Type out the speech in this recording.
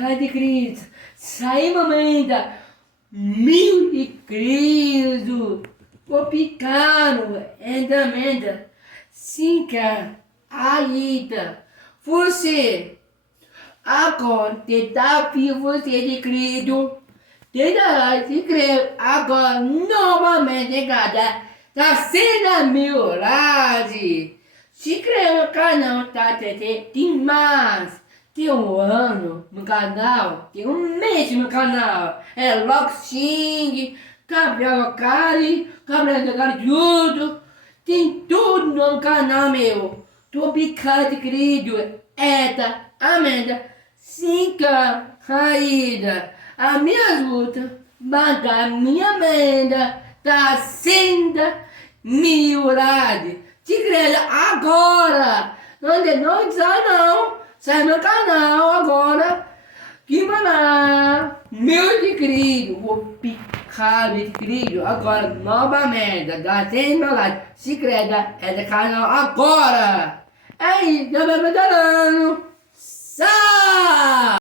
cara de Cristo. Sai, mamãe, da 1.000 de Cristo. O picano, andamento. Cinca, aida. Você, agora, desafio você de Cristo. Tentará se inscrever agora novamente em cada. Tá sendo a milagre. Se inscreva no canal, tá? Tem mais. Tem um ano no canal, tem um mês no canal. É Loxing, Gabriel Cari, Gabriel Cari tudo. Tem tudo no canal meu. Tô picado, querido. Eta, Amanda, Cinca, Raída. A minha luta, a minha Amanda, tá sendo milagre. Se inscreva agora. Não de noite, não. Sai no canal agora. Que maná. Meu de querido. Vou picar de querido agora novamente. Dá sem meu like. Se inscreva no canal agora. É isso. Já vai me dando. Sai.